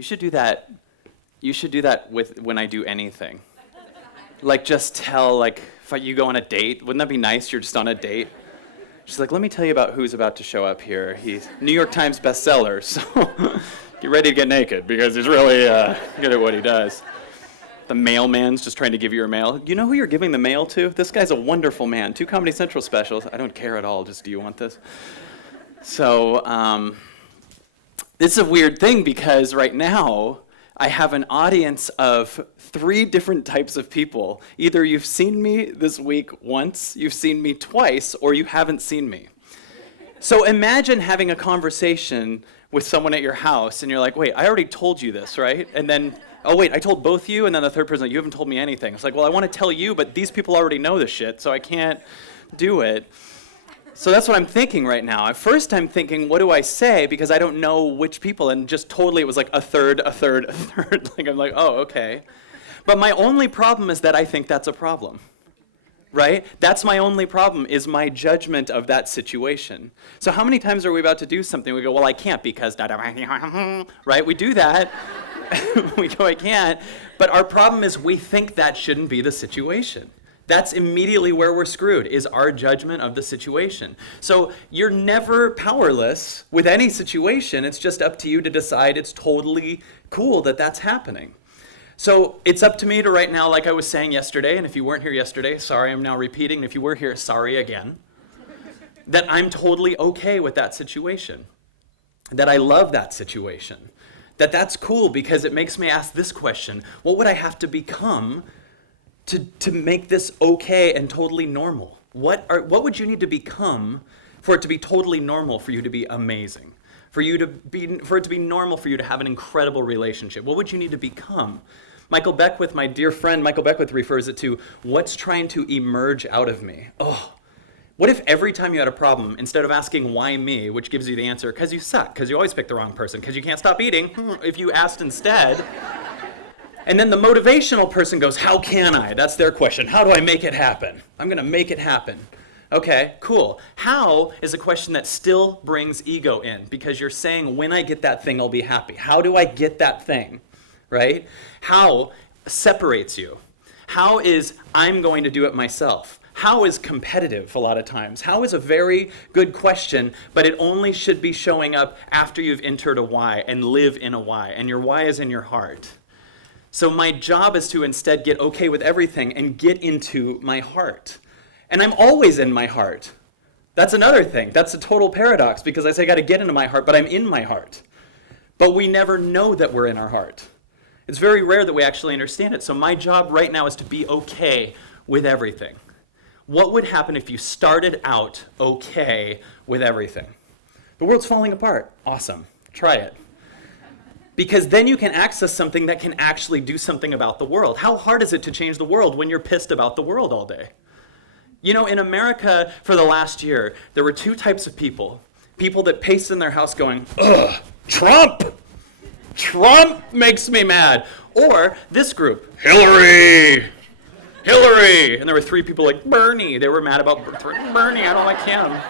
You should do that. You should do that with when I do anything. Like just tell, like, if you go on a date, wouldn't that be nice? You're just on a date. She's like, let me tell you about who's about to show up here. He's New York Times bestseller, so get ready to get naked because he's really good at what he does. The mailman's just trying to give you your mail. You know who you're giving the mail to? This guy's a wonderful man. 2 Comedy Central specials. I don't care at all. Just, do you want this? So this is a weird thing because right now I have an audience of 3 different types of people. Either you've seen me this week once, you've seen me twice, or you haven't seen me. So imagine having a conversation with someone at your house and you're like, wait, I already told you this, right? And then, oh wait, I told both you, and then the third person, like, you haven't told me anything. It's like, well, I want to tell you, but these people already know this shit, so I can't do it. So that's what I'm thinking right now. At first I'm thinking, what do I say? Because I don't know which people, and just totally it was like a third. Like I'm like, oh, okay. But my only problem is that I think that's a problem, right? That's my only problem, is my judgment of that situation. So how many times are we about to do something? We go, well, I can't because, right? We do that. We go, I can't. But our problem is we think that shouldn't be the situation. That's immediately where we're screwed, is our judgment of the situation. So you're never powerless with any situation. It's just up to you to decide it's totally cool that that's happening. So it's up to me to right now, like I was saying yesterday, and if you weren't here yesterday, sorry, I'm now repeating. And if you were here, sorry again, that I'm totally okay with that situation, that I love that situation, that that's cool because it makes me ask this question: what would I have to become to make this okay and totally normal? What would you need to become for it to be totally normal for you to be amazing? For it to be normal for you to have an incredible relationship? What would you need to become? Michael Beckwith, my dear friend Michael Beckwith, refers it to what's trying to emerge out of me. Oh, what if every time you had a problem, instead of asking why me, which gives you the answer, because you suck, because you always pick the wrong person, because you can't stop eating, if you asked instead, and then the motivational person goes, how can I? That's their question. How do I make it happen? I'm going to make it happen. Okay, cool. How is a question that still brings ego in, because you're saying, when I get that thing, I'll be happy. How do I get that thing, right? How separates you. How is I'm going to do it myself. How is competitive a lot of times. How is a very good question, but it only should be showing up after you've entered a why and live in a why, and your why is in your heart. So my job is to instead get okay with everything and get into my heart. And I'm always in my heart. That's another thing. That's a total paradox, because I say I got to get into my heart, but I'm in my heart. But we never know that we're in our heart. It's very rare that we actually understand it. So my job right now is to be okay with everything. What would happen if you started out okay with everything? The world's falling apart. Awesome. Try it. Because then you can access something that can actually do something about the world. How hard is it to change the world when you're pissed about the world all day? You know, in America for the last year, there were 2 types of people. People that paced in their house going, ugh, Trump! Trump makes me mad. Or this group, Hillary! Hillary! And there were 3 people like, Bernie. They were mad about Bernie. I don't like him.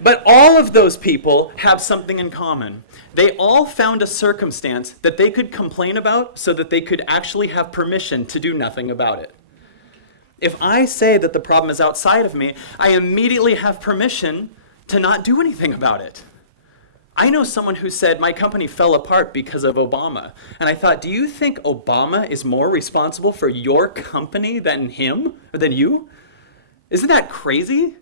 But all of those people have something in common. They all found a circumstance that they could complain about so that they could actually have permission to do nothing about it. If I say that the problem is outside of me, I immediately have permission to not do anything about it. I know someone who said, my company fell apart because of Obama. And I thought, do you think Obama is more responsible for your company than him, or than you? Isn't that crazy?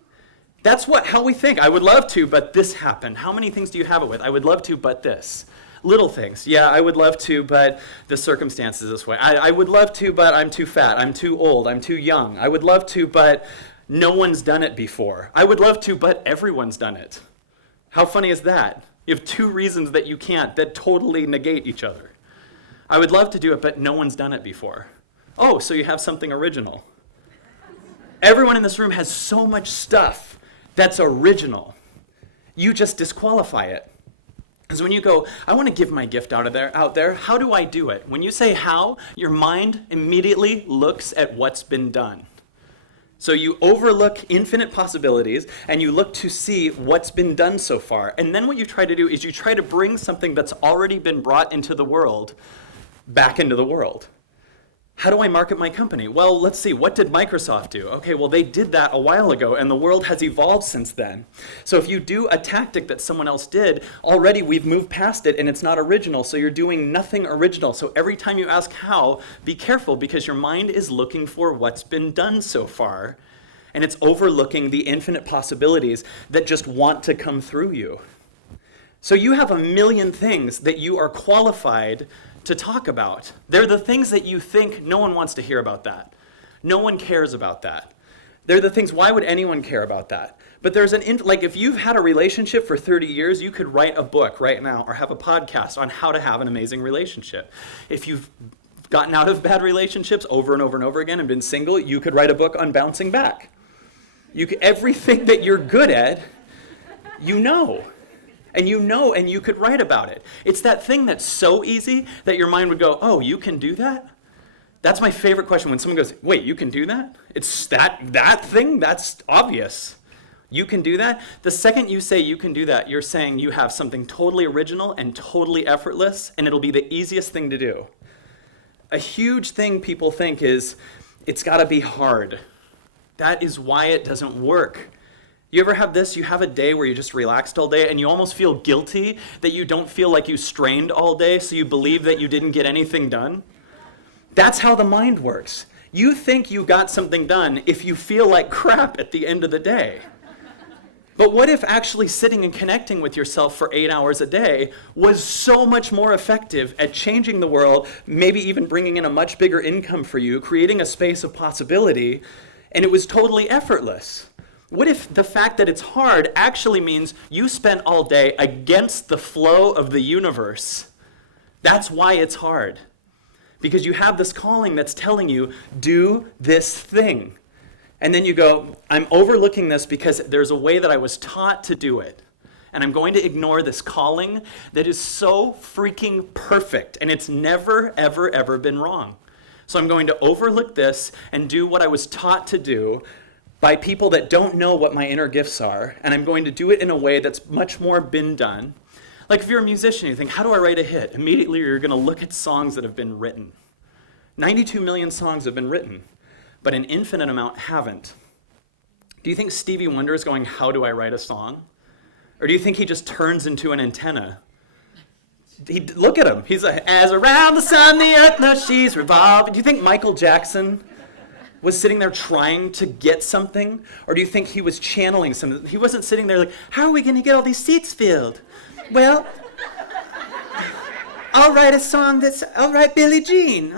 That's how we think. I would love to, but this happened. How many things do you have it with? I would love to, but this. Little things. Yeah, I would love to, but the circumstance is this way. I would love to, but I'm too fat. I'm too old. I'm too young. I would love to, but no one's done it before. I would love to, but everyone's done it. How funny is that? You have 2 reasons that you can't that totally negate each other. I would love to do it, but no one's done it before. Oh, so you have something original. Everyone in this room has so much stuff that's original. You just disqualify it. Because when you go, I want to give my gift out there, how do I do it? When you say how, your mind immediately looks at what's been done. So you overlook infinite possibilities and you look to see what's been done so far. And then what you try to do is you try to bring something that's already been brought into the world back into the world. How do I market my company? Well, let's see, what did Microsoft do? Okay, well, they did that a while ago, and the world has evolved since then. So if you do a tactic that someone else did, already we've moved past it, and it's not original, so you're doing nothing original. So every time you ask how, be careful, because your mind is looking for what's been done so far, and it's overlooking the infinite possibilities that just want to come through you. So you have a million things that you are qualified to talk about. They're the things that you think no one wants to hear about that. No one cares about that. They're the things, why would anyone care about that? But there's like if you've had a relationship for 30 years, you could write a book right now or have a podcast on how to have an amazing relationship. If you've gotten out of bad relationships over and over and over again and been single, you could write a book on bouncing back. Everything that you're good at, you know. And you could write about it. It's that thing that's so easy that your mind would go, oh, you can do that? That's my favorite question when someone goes, wait, you can do that? It's that thing? That's obvious. You can do that? The second you say you can do that, you're saying you have something totally original and totally effortless, and it'll be the easiest thing to do. A huge thing people think is, it's got to be hard. That is why it doesn't work. You ever have this? You have a day where you just relaxed all day and you almost feel guilty that you don't feel like you strained all day, so you believe that you didn't get anything done? That's how the mind works. You think you got something done if you feel like crap at the end of the day. But what if actually sitting and connecting with yourself for 8 hours a day was so much more effective at changing the world, maybe even bringing in a much bigger income for you, creating a space of possibility, and it was totally effortless? What if the fact that it's hard actually means you spent all day against the flow of the universe? That's why it's hard. Because you have this calling that's telling you, do this thing. And then you go, I'm overlooking this because there's a way that I was taught to do it. And I'm going to ignore this calling that is so freaking perfect. And it's never, ever, ever been wrong. So I'm going to overlook this and do what I was taught to do by people that don't know what my inner gifts are, and I'm going to do it in a way that's much more been done. Like if you're a musician, you think, how do I write a hit? Immediately you're going to look at songs that have been written. 92 million songs have been written, but an infinite amount haven't. Do you think Stevie Wonder is going, how do I write a song? Or do you think he just turns into an antenna? Look at him. He's like, as around the sun, the earth, now she's revolving. Do you think Michael Jackson was sitting there trying to get something? Or do you think he was channeling something? He wasn't sitting there like, how are we going to get all these seats filled? Well, I'll write a song I'll write Billie Jean.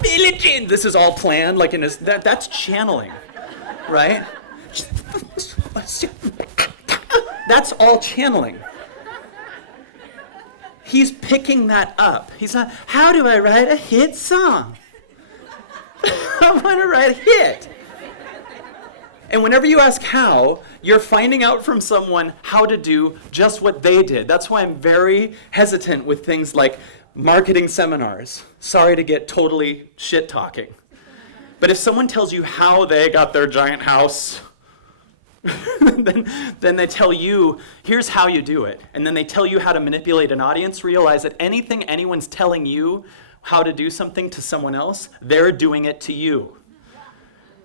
Billie Jean. This is all planned, like in his, that's channeling, right? That's all channeling. He's picking that up. He's not, how do I write a hit song? I want to write a hit. And whenever you ask how, you're finding out from someone how to do just what they did. That's why I'm very hesitant with things like marketing seminars. Sorry to get totally shit-talking. But if someone tells you how they got their giant house, then they tell you, here's how you do it. And then they tell you how to manipulate an audience. Realize that anything anyone's telling you how to do something to someone else, they're doing it to you.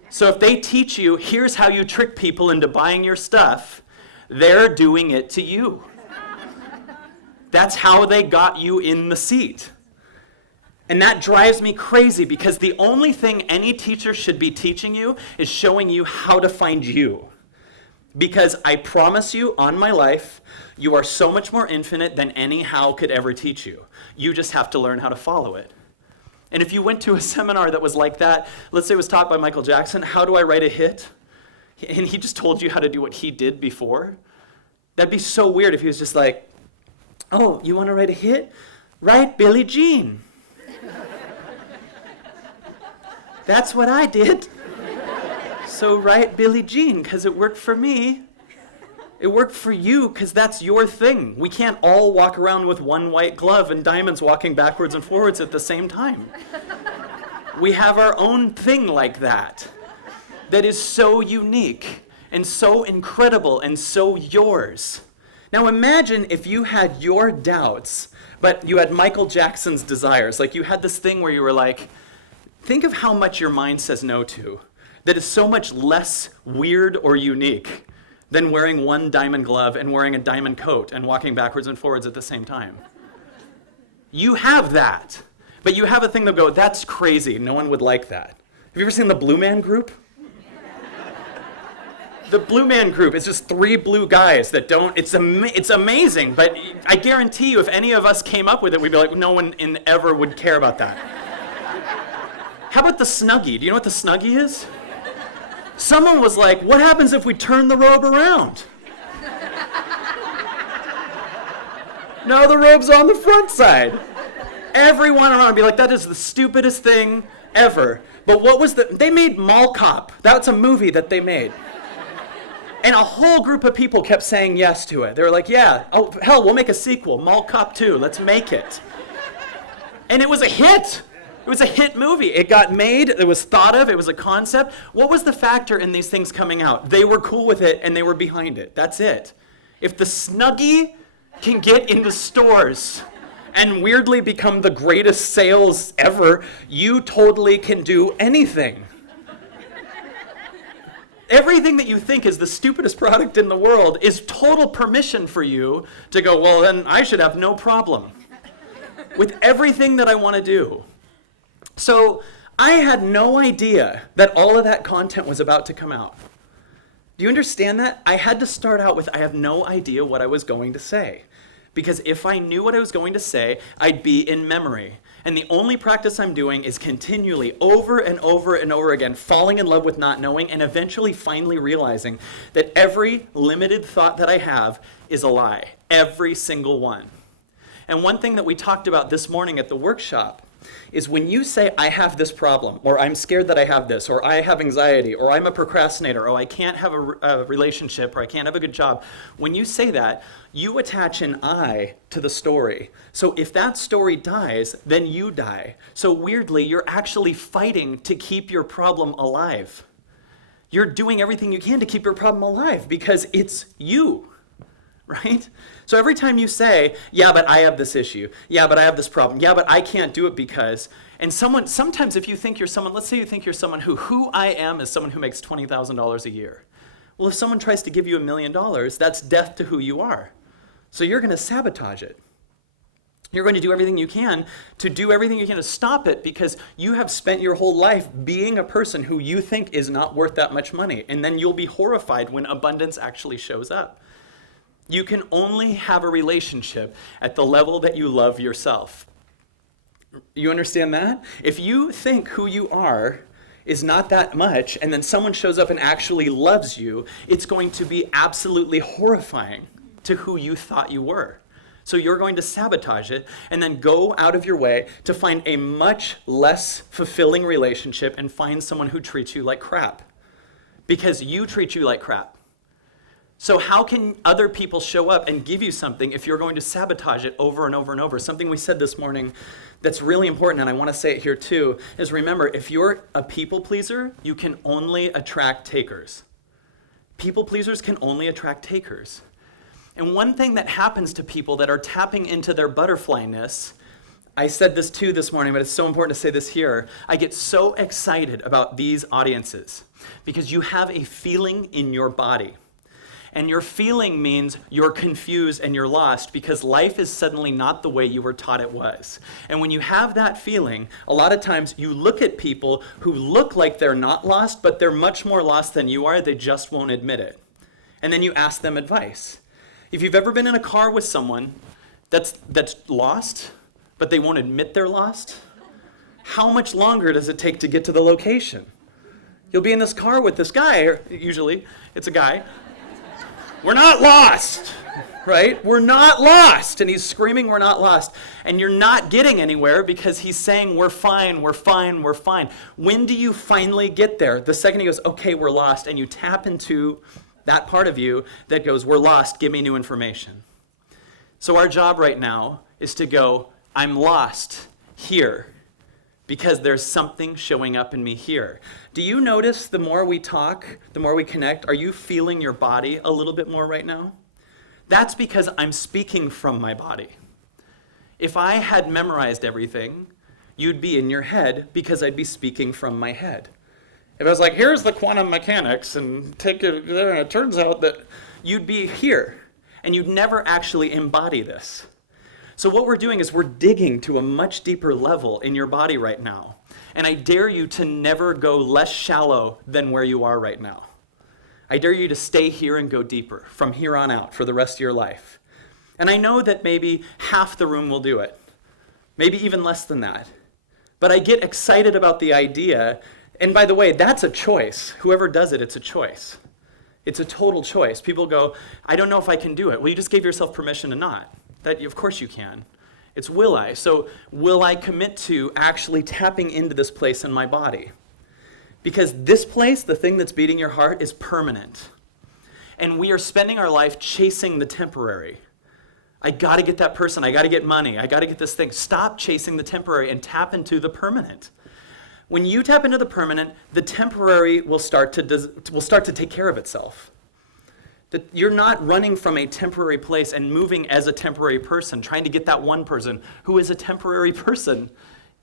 So if they teach you, here's how you trick people into buying your stuff, they're doing it to you. That's how they got you in the seat. And that drives me crazy because the only thing any teacher should be teaching you is showing you how to find you. Because I promise you, on my life, you are so much more infinite than any how could ever teach you. You just have to learn how to follow it. And if you went to a seminar that was like that, let's say it was taught by Michael Jackson, how do I write a hit? And he just told you how to do what he did before. That'd be so weird if he was just like, oh, you want to write a hit? Write Billie Jean. That's what I did. So write Billie Jean, because it worked for me. It worked for you, because that's your thing. We can't all walk around with one white glove and diamonds walking backwards and forwards at the same time. We have our own thing like that. that is so unique and so incredible and so yours. Now imagine if you had your doubts, but you had Michael Jackson's desires. Like you had this thing where you were like, think of how much your mind says no to, that is so much less weird or unique than wearing one diamond glove and wearing a diamond coat and walking backwards and forwards at the same time. You have that, but you have a thing that go, that's crazy, no one would like that. Have you ever seen the Blue Man Group? The Blue Man Group is just 3 blue guys that don't, it's amazing, but I guarantee you if any of us came up with it, we'd be like, no one ever would care about that. How about the Snuggie? Do you know what the Snuggie is? Someone was like, what happens if we turn the robe around? No, the robe's on the front side. Everyone around would be like, that is the stupidest thing ever. But they made Mall Cop. That's a movie that they made. And a whole group of people kept saying yes to it. They were like, yeah, oh, hell, we'll make a sequel, Mall Cop 2, let's make it. And it was a hit. It was a hit movie. It got made, it was thought of, it was a concept. What was the factor in these things coming out? They were cool with it and they were behind it. That's it. If the Snuggie can get into stores and weirdly become the greatest sales ever, you totally can do anything. Everything that you think is the stupidest product in the world is total permission for you to go, well, then I should have no problem with everything that I want to do. So I had no idea that all of that content was about to come out. Do you understand that? I had to start out with, I have no idea what I was going to say. Because if I knew what I was going to say, I'd be in memory. And the only practice I'm doing is continually, over and over and over again, falling in love with not knowing and eventually finally realizing that every limited thought that I have is a lie. Every single one. And one thing that we talked about this morning at the workshop is when you say, I have this problem, or I'm scared that I have this, or I have anxiety, or I'm a procrastinator, or I can't have a relationship, or I can't have a good job, when you say that, you attach an I to the story. So if that story dies, then you die. So weirdly, you're actually fighting to keep your problem alive. You're doing everything you can to keep your problem alive because it's you. Right? So every time you say, yeah, but I have this issue. Yeah, but I have this problem. Yeah, but I can't do it because, and sometimes if you think you're someone, let's say you think you're someone who I am is someone who makes $20,000 a year. Well, if someone tries to give you $1 million, that's death to who you are. So you're going to sabotage it. You're going to do everything you can to stop it because you have spent your whole life being a person who you think is not worth that much money. And then you'll be horrified when abundance actually shows up. You can only have a relationship at the level that you love yourself. You understand that? If you think who you are is not that much, and then someone shows up and actually loves you, it's going to be absolutely horrifying to who you thought you were. So you're going to sabotage it and then go out of your way to find a much less fulfilling relationship and find someone who treats you like crap. Because you treat you like crap. So how can other people show up and give you something if you're going to sabotage it over and over and over? Something we said this morning that's really important, and I want to say it here too, is remember, if you're a people pleaser, you can only attract takers. People pleasers can only attract takers. And one thing that happens to people that are tapping into their butterflyness, I said this too this morning, but it's so important to say this here. I get so excited about these audiences because you have a feeling in your body. And your feeling means you're confused and you're lost because life is suddenly not the way you were taught it was. And when you have that feeling, a lot of times you look at people who look like they're not lost, but they're much more lost than you are. They just won't admit it. And then you ask them advice. If you've ever been in a car with someone that's lost, but they won't admit they're lost, how much longer does it take to get to the location? You'll be in this car with this guy, or usually it's a guy. We're not lost, right? We're not lost. And he's screaming, we're not lost. And you're not getting anywhere because he's saying, we're fine, we're fine, we're fine. When do you finally get there? The second he goes, okay, we're lost. And you tap into that part of you that goes, we're lost, give me new information. So our job right now is to go, I'm lost here. because there's something showing up in me here. Do you notice the more we talk, the more we connect, are you feeling your body a little bit more right now? That's because I'm speaking from my body. If I had memorized everything, you'd be in your head because I'd be speaking from my head. If I was like, here's the quantum mechanics, and take it there, and it turns out that you'd be here, and you'd never actually embody this. So what we're doing is we're digging to a much deeper level in your body right now. And I dare you to never go less shallow than where you are right now. I dare you to stay here and go deeper from here on out for the rest of your life. And I know that maybe half the room will do it, maybe even less than that. But I get excited about the idea. And by the way, that's a choice. Whoever does it, it's a choice. It's a total choice. People go, I don't know if I can do it. Well, you just gave yourself permission to not. That, of course you can. It's will I. So will I commit to actually tapping into this place in my body? Because this place, the thing that's beating your heart, is permanent. And we are spending our life chasing the temporary. I got to get that person. I got to get money. I got to get this thing. Stop chasing the temporary and tap into the permanent. When you tap into the permanent, the temporary will start to take care of itself. That you're not running from a temporary place and moving as a temporary person, trying to get that one person who is a temporary person.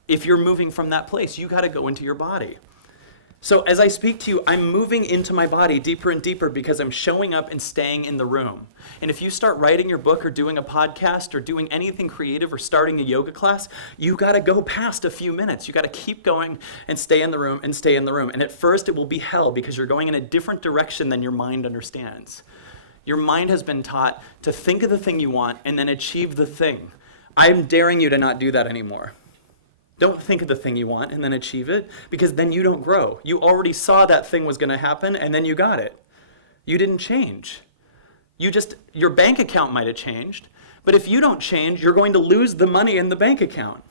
If you're moving from that place, you got to go into your body. So as I speak to you, I'm moving into my body deeper and deeper because I'm showing up and staying in the room. And if you start writing your book or doing a podcast or doing anything creative or starting a yoga class, you got to go past a few minutes. You got to keep going and stay in the room and stay in the room. And at first it will be hell because you're going in a different direction than your mind understands. Your mind has been taught to think of the thing you want and then achieve the thing. I'm daring you to not do that anymore. Don't think of the thing you want and then achieve it, because then you don't grow. You already saw that thing was going to happen and then you got it. You didn't change. Your bank account might have changed, but if you don't change, you're going to lose the money in the bank account.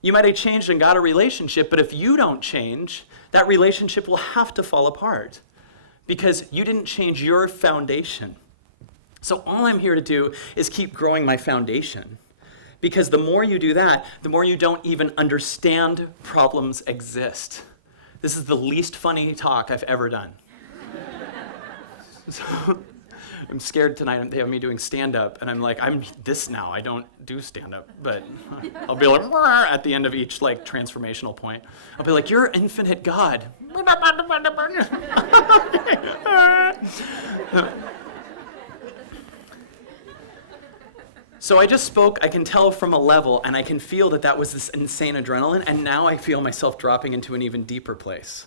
You might have changed and got a relationship, but if you don't change, that relationship will have to fall apart because you didn't change your foundation. So all I'm here to do is keep growing my foundation. Because the more you do that, the more you don't even understand problems exist. This is the least funny talk I've ever done. So I'm scared tonight. They have me doing stand-up, and I'm like, I'm this now. I don't do stand-up, but I'll be like, at the end of each transformational point. I'll be like, you're infinite God. So I just spoke, I can tell from a level, and I can feel that was this insane adrenaline, and now I feel myself dropping into an even deeper place.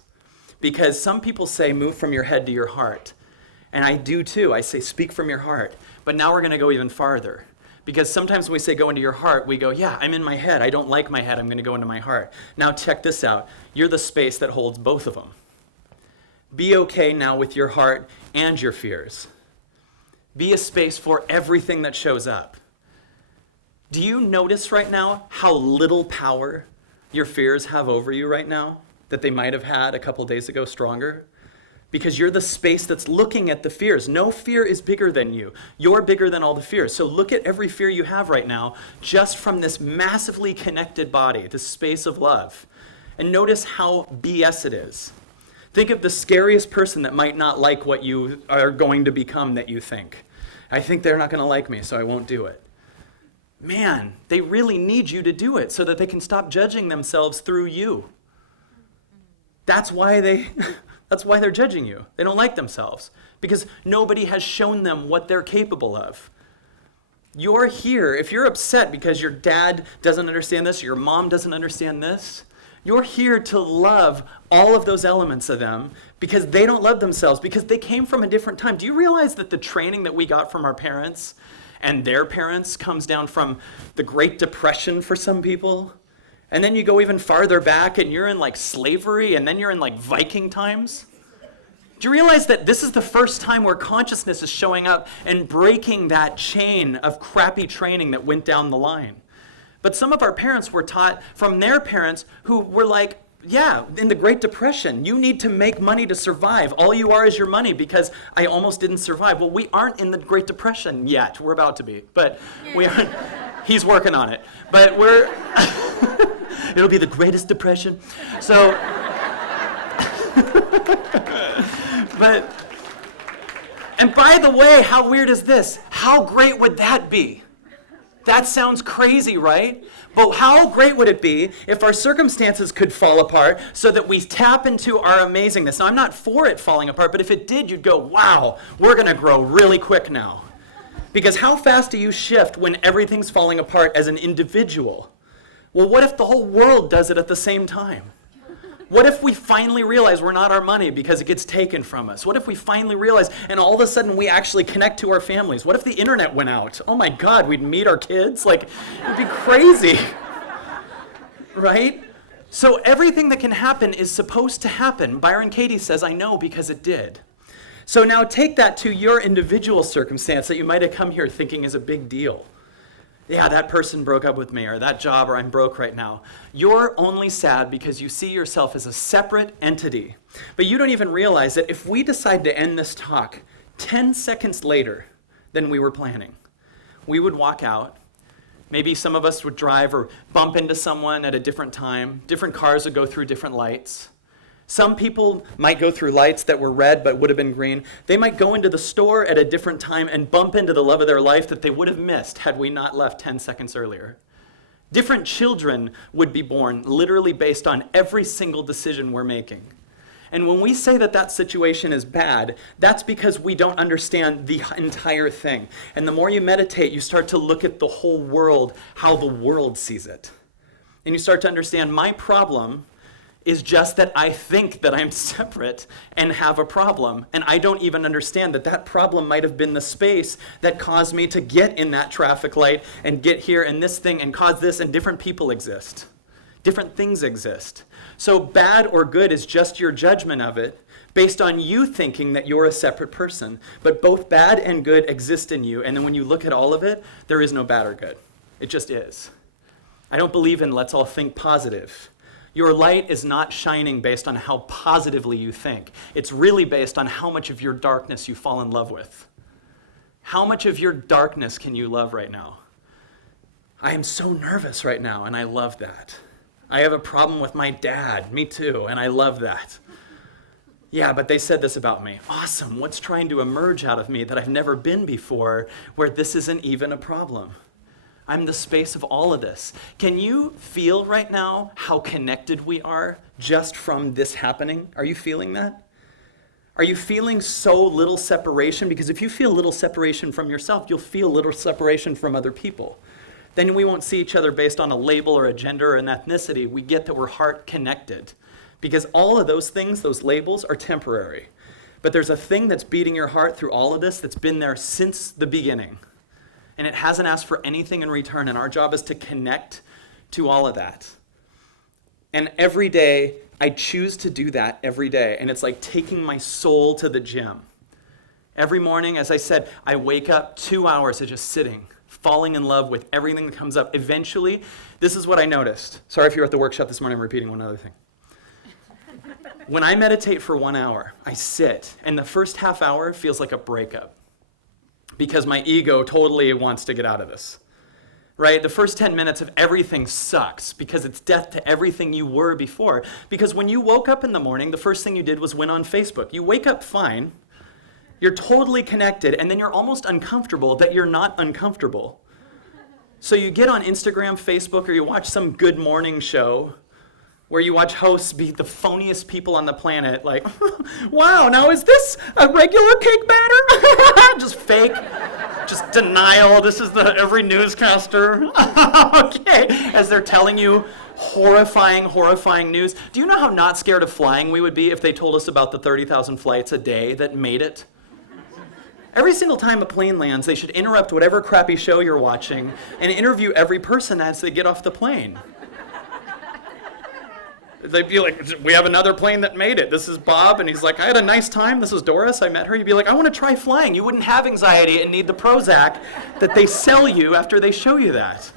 Because some people say, move from your head to your heart. And I do too. I say, speak from your heart. But now we're going to go even farther. Because sometimes when we say go into your heart, we go, yeah, I'm in my head. I don't like my head. I'm going to go into my heart. Now check this out. You're the space that holds both of them. Be okay now with your heart and your fears. Be a space for everything that shows up. Do you notice right now how little power your fears have over you right now that they might have had a couple days ago stronger? Because you're the space that's looking at the fears. No fear is bigger than you. You're bigger than all the fears. So look at every fear you have right now just from this massively connected body, this space of love. And notice how BS it is. Think of the scariest person that might not like what you are going to become that you think. I think they're not going to like me, so I won't do it. Man, they really need you to do it so that they can stop judging themselves through you. That's why they're judging you. They don't like themselves because nobody has shown them what they're capable of. You're here. If you're upset because your dad doesn't understand this or your mom doesn't understand this, you're here to love all of those elements of them because they don't love themselves because they came from a different time. Do you realize that the training that we got from our parents and their parents comes down from the Great Depression for some people? And then you go even farther back and you're in slavery, and then you're in Viking times. Do you realize that this is the first time where consciousness is showing up and breaking that chain of crappy training that went down the line? But some of our parents were taught from their parents who were like, yeah, in the Great Depression, you need to make money to survive. All you are is your money because I almost didn't survive. Well, we aren't in the Great Depression yet. We're about to be, but we aren't. He's working on it. But It'll be the greatest depression. So, but, and by the way, how weird is this? How great would that be? That sounds crazy, right? But how great would it be if our circumstances could fall apart so that we tap into our amazingness? Now, I'm not for it falling apart, but if it did, you'd go, wow, we're going to grow really quick now. Because how fast do you shift when everything's falling apart as an individual? Well, what if the whole world does it at the same time? What if we finally realize we're not our money because it gets taken from us? What if we finally realize and all of a sudden we actually connect to our families? What if the internet went out? Oh my God, we'd meet our kids? Like, it'd be crazy, right? So everything that can happen is supposed to happen. Byron Katie says, I know because it did. So now take that to your individual circumstance that you might have come here thinking is a big deal. Yeah, that person broke up with me, or that job, or I'm broke right now. You're only sad because you see yourself as a separate entity. But you don't even realize that if we decide to end this talk 10 seconds later than we were planning, we would walk out. Maybe some of us would drive or bump into someone at a different time. Different cars would go through different lights. Some people might go through lights that were red but would have been green. They might go into the store at a different time and bump into the love of their life that they would have missed had we not left 10 seconds earlier. Different children would be born literally based on every single decision we're making. And when we say that that situation is bad, that's because we don't understand the entire thing. And the more you meditate, you start to look at the whole world, how the world sees it. And you start to understand my problem is just that I think that I'm separate and have a problem. And I don't even understand that that problem might have been the space that caused me to get in that traffic light and get here and this thing and cause this, and different people exist. Different things exist. So bad or good is just your judgment of it based on you thinking that you're a separate person. But both bad and good exist in you. And then when you look at all of it, there is no bad or good. It just is. I don't believe in let's all think positive. Your light is not shining based on how positively you think. It's really based on how much of your darkness you fall in love with. How much of your darkness can you love right now? I am so nervous right now, and I love that. I have a problem with my dad. Me too, and I love that. Yeah, but they said this about me. Awesome. What's trying to emerge out of me that I've never been before where this isn't even a problem? I'm the space of all of this. Can you feel right now how connected we are just from this happening? Are you feeling that? Are you feeling so little separation? Because if you feel little separation from yourself, you'll feel little separation from other people. Then we won't see each other based on a label or a gender or an ethnicity. We get that we're heart connected. Because all of those things, those labels, are temporary. But there's a thing that's beating your heart through all of this that's been there since the beginning. And it hasn't asked for anything in return, and our job is to connect to all of that. And every day, I choose to do that every day, and it's like taking my soul to the gym. Every morning, as I said, I wake up 2 hours of just sitting, falling in love with everything that comes up. Eventually, this is what I noticed. Sorry if you were at the workshop this morning, I'm repeating one other thing. When I meditate for 1 hour, I sit, and the first half hour feels like a breakup. Because my ego totally wants to get out of this, right? The first 10 minutes of everything sucks because it's death to everything you were before. Because when you woke up in the morning, the first thing you did was went on Facebook. You wake up fine, you're totally connected, and then you're almost uncomfortable that you're not uncomfortable. So you get on Instagram, Facebook, or you watch some good morning show where you watch hosts be the phoniest people on the planet, like, wow, now is this a regular cake batter? Just fake, just denial. This is the every newscaster. Okay, as they're telling you horrifying news. Do you know how not scared of flying we would be if they told us about the 30,000 flights a day that made it? Every single time a plane lands, they should interrupt whatever crappy show you're watching and interview every person as they get off the plane. They'd be like, we have another plane that made it. This is Bob, and he's like, I had a nice time. This is Doris. I met her. You'd be like, I want to try flying. You wouldn't have anxiety and need the Prozac that they sell you after they show you that.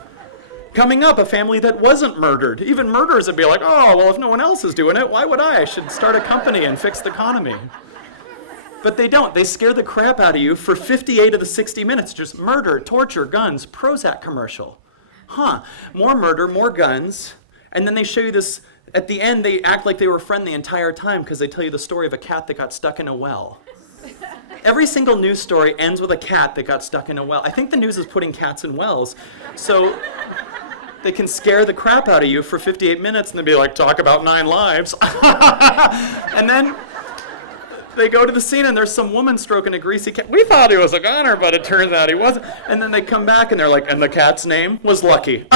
Coming up, a family that wasn't murdered. Even murderers would be like, oh, well, if no one else is doing it, why would I? I should start a company and fix the economy. But they don't. They scare the crap out of you for 58 of the 60 minutes. Just murder, torture, guns, Prozac commercial. More murder, more guns. And then they show you this, at the end, they act like they were a friend the entire time because they tell you the story of a cat that got stuck in a well. Every single news story ends with a cat that got stuck in a well. I think the news is putting cats in wells. So they can scare the crap out of you for 58 minutes and then be like, talk about 9 lives. And then they go to the scene and there's some woman stroking a greasy cat. We thought he was a goner, but it turns out he wasn't. And then they come back and they're like, and the cat's name was Lucky.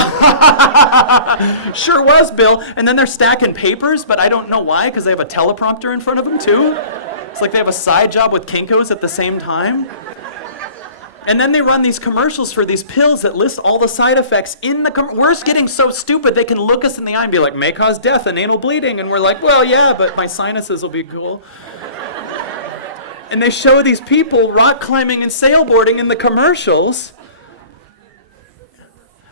Sure was, Bill. And then they're stacking papers, but I don't know why, because they have a teleprompter in front of them too. It's like they have a side job with Kinko's at the same time. And then they run these commercials for these pills that list all the side effects in the We're getting so stupid they can look us in the eye and be like, may cause death and anal bleeding. And we're like, well, yeah, but my sinuses will be cool. And they show these people rock climbing and sailboarding in the commercials.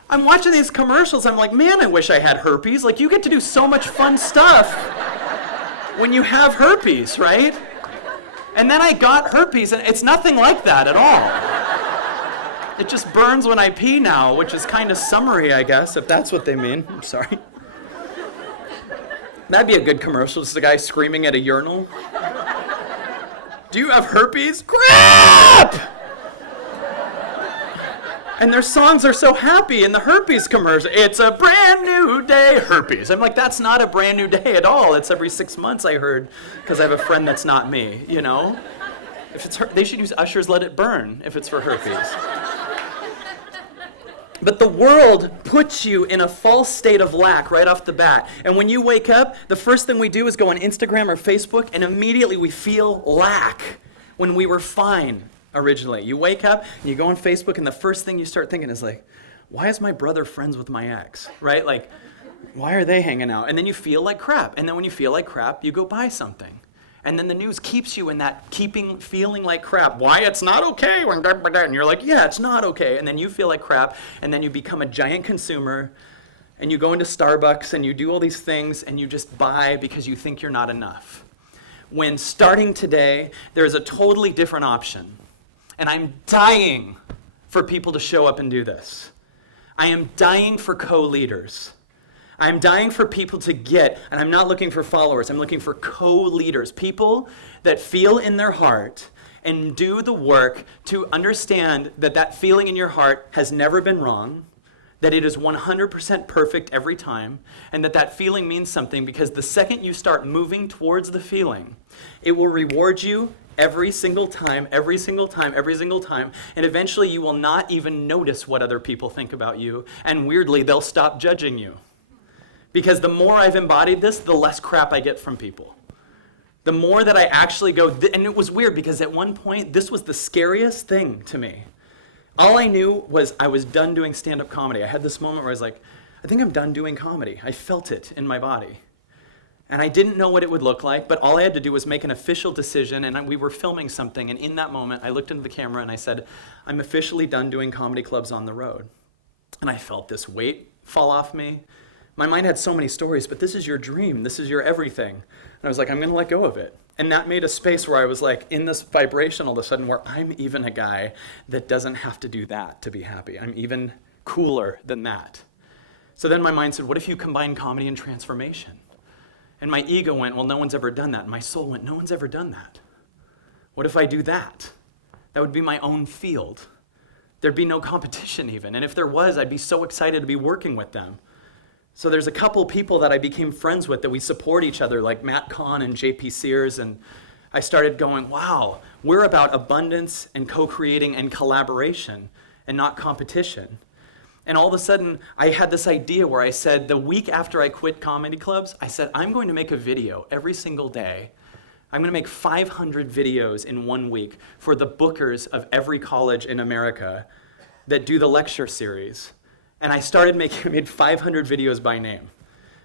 I'm watching these commercials. I'm like, man, I wish I had herpes. Like, you get to do so much fun stuff when you have herpes, right? And then I got herpes, and it's nothing like that at all. It just burns when I pee now, which is kind of summery, I guess, if that's what they mean. I'm sorry. That'd be a good commercial, just a guy screaming at a urinal. Do you have herpes? Crap! And their songs are so happy in the herpes commercial. It's a brand new day, herpes. I'm like, that's not a brand new day at all. It's every 6 months, I heard, because I have a friend that's not me, you know? If it's they should use Usher's Let It Burn if it's for herpes. But the world puts you in a false state of lack right off the bat. And when you wake up, the first thing we do is go on Instagram or Facebook, and immediately we feel lack when we were fine originally. You wake up, and you go on Facebook, and the first thing you start thinking is like, why is my brother friends with my ex, right? Like, why are they hanging out? And then you feel like crap. And then when you feel like crap, you go buy something. And then the news keeps you in that feeling like crap. Why it's not okay when and you're like, yeah, it's not okay. And then you feel like crap, and then you become a giant consumer, and you go into Starbucks, and you do all these things, and you just buy because you think you're not enough. When starting today, there's a totally different option. And I'm dying for people to show up and do this. I am dying for co-leaders. I'm dying for people to get, and I'm not looking for followers, I'm looking for co-leaders, people that feel in their heart and do the work to understand that that feeling in your heart has never been wrong, that it is 100% perfect every time, and that that feeling means something, because the second you start moving towards the feeling, it will reward you every single time, every single time, every single time, and eventually you will not even notice what other people think about you, and weirdly, they'll stop judging you. Because the more I've embodied this, the less crap I get from people. The more that I actually go, and it was weird because at one point, this was the scariest thing to me. All I knew was I was done doing stand-up comedy. I had this moment where I was like, I think I'm done doing comedy. I felt it in my body. And I didn't know what it would look like, but all I had to do was make an official decision, and we were filming something, and in that moment, I looked into the camera and I said, I'm officially done doing comedy clubs on the road. And I felt this weight fall off me. My mind had so many stories, but this is your dream. This is your everything. And I was like, I'm going to let go of it. And that made a space where I was like in this vibration all of a sudden where I'm even a guy that doesn't have to do that to be happy. I'm even cooler than that. So then my mind said, what if you combine comedy and transformation? And my ego went, well, no one's ever done that. And my soul went, no one's ever done that. What if I do that? That would be my own field. There'd be no competition even. And if there was, I'd be so excited to be working with them. So there's a couple people that I became friends with that we support each other, like Matt Kahn and JP Sears, and I started going, wow, we're about abundance and co-creating and collaboration and not competition. And all of a sudden, I had this idea where I said, the week after I quit comedy clubs, I said, I'm going to make a video every single day. I'm going to make 500 videos in 1 week for the bookers of every college in America that do the lecture series. And I made 500 videos by name.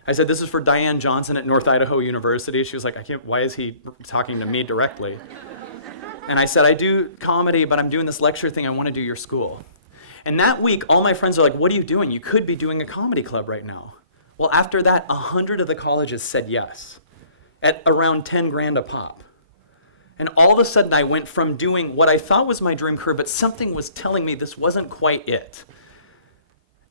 I said, this is for Diane Johnson at North Idaho University. She was like, why is he talking to me directly? And I said, I do comedy, but I'm doing this lecture thing. I want to do your school. And that week, all my friends are like, what are you doing? You could be doing a comedy club right now. Well, after that, 100 of the colleges said yes, at around 10 grand a pop. And all of a sudden, I went from doing what I thought was my dream career, but something was telling me this wasn't quite it.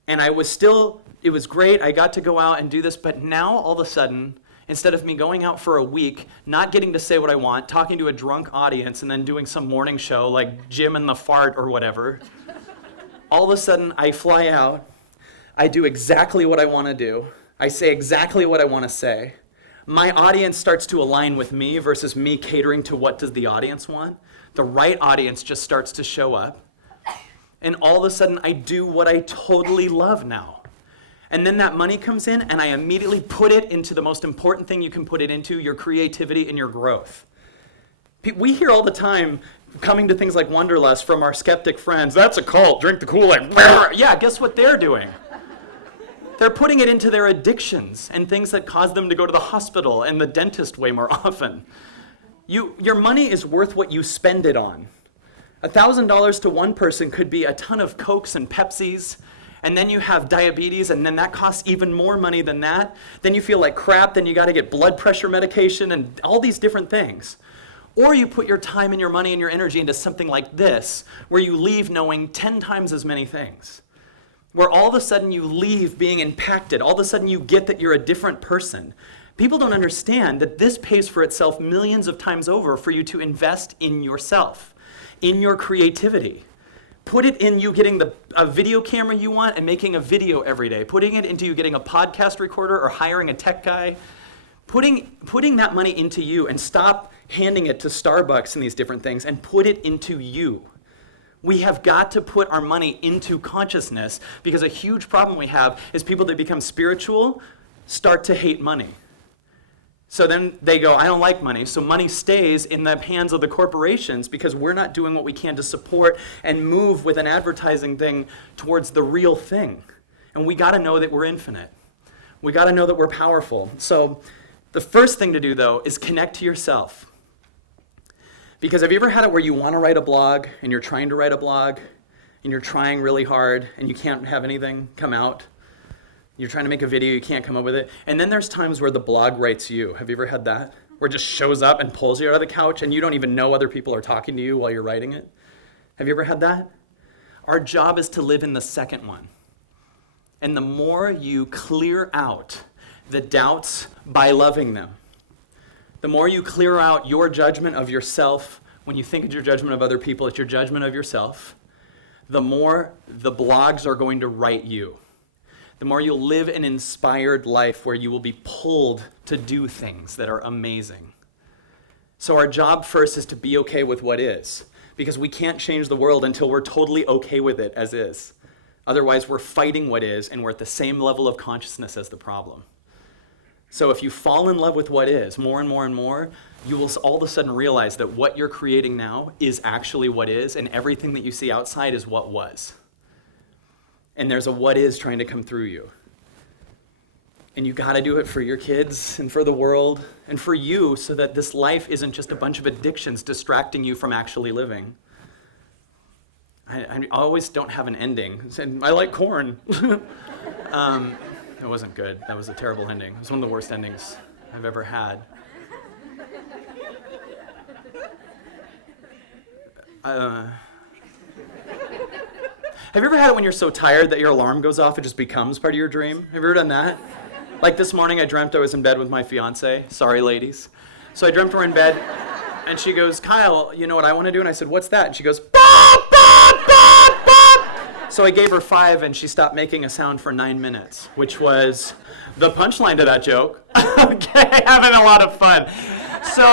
And I was still it was great. I got to go out and do this, but now all of a sudden, instead of me going out for a week, not getting to say what I want, talking to a drunk audience, and then doing some morning show like Jim and the Fart or whatever, all of a sudden I fly out, I do exactly what I want to do, I say exactly what I want to say. My audience starts to align with me versus me catering to what does the audience want. The right audience just starts to show up. And all of a sudden, I do what I totally love now. And then that money comes in, and I immediately put it into the most important thing you can put it into, your creativity and your growth. We hear all the time, coming to things like Wonderlust from our skeptic friends, that's a cult, drink the Kool-Aid. Yeah, guess what they're doing? They're putting it into their addictions and things that cause them to go to the hospital and the dentist way more often. Your money is worth what you spend it on. $1,000 to one person could be a ton of Cokes and Pepsis, and then you have diabetes, and then that costs even more money than that. Then you feel like crap, then you got to get blood pressure medication and all these different things. Or you put your time and your money and your energy into something like this, where you leave knowing 10 times as many things. Where all of a sudden you leave being impacted. All of a sudden you get that you're a different person. People don't understand that this pays for itself millions of times over for you to invest in yourself, in your creativity. Put it in you getting a video camera you want and making a video every day. Putting it into you getting a podcast recorder or hiring a tech guy. Putting that money into you, and stop handing it to Starbucks and these different things, and put it into you. We have got to put our money into consciousness, because a huge problem we have is people that become spiritual start to hate money. So then they go, I don't like money. So money stays in the hands of the corporations because we're not doing what we can to support and move with an advertising thing towards the real thing. And we got to know that we're infinite. We got to know that we're powerful. So the first thing to do, though, is connect to yourself. Because have you ever had it where you want to write a blog and you're trying to write a blog and you're trying really hard and you can't have anything come out? You're trying to make a video, you can't come up with it. And then there's times where the blog writes you. Have you ever had that? Where it just shows up and pulls you out of the couch and you don't even know other people are talking to you while you're writing it? Have you ever had that? Our job is to live in the second one. And the more you clear out the doubts by loving them, the more you clear out your judgment of yourself, when you think it's your judgment of other people, it's your judgment of yourself, the more the blogs are going to write you. The more you'll live an inspired life where you will be pulled to do things that are amazing. So our job first is to be okay with what is, because we can't change the world until we're totally okay with it as is. Otherwise, we're fighting what is, and we're at the same level of consciousness as the problem. So if you fall in love with what is more and more and more, you will all of a sudden realize that what you're creating now is actually what is, and everything that you see outside is what was. And there's a what is trying to come through you. And you got to do it for your kids and for the world and for you, so that this life isn't just a bunch of addictions distracting you from actually living. I always don't have an ending. I like corn. It wasn't good. That was a terrible ending. It was one of the worst endings I've ever had. Have you ever had it when you're so tired that your alarm goes off, it just becomes part of your dream? Have you ever done that? Like this morning, I dreamt I was in bed with my fiance. Sorry, ladies. So I dreamt we're in bed, and she goes, Kyle, you know what I want to do? And I said, what's that? And she goes, bop, bop, bop, bop. So I gave her 5, and she stopped making a sound for 9 minutes, which was the punchline to that joke. Okay, having a lot of fun. So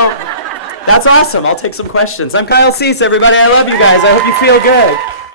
that's awesome. I'll take some questions. I'm Kyle Cease, everybody. I love you guys. I hope you feel good.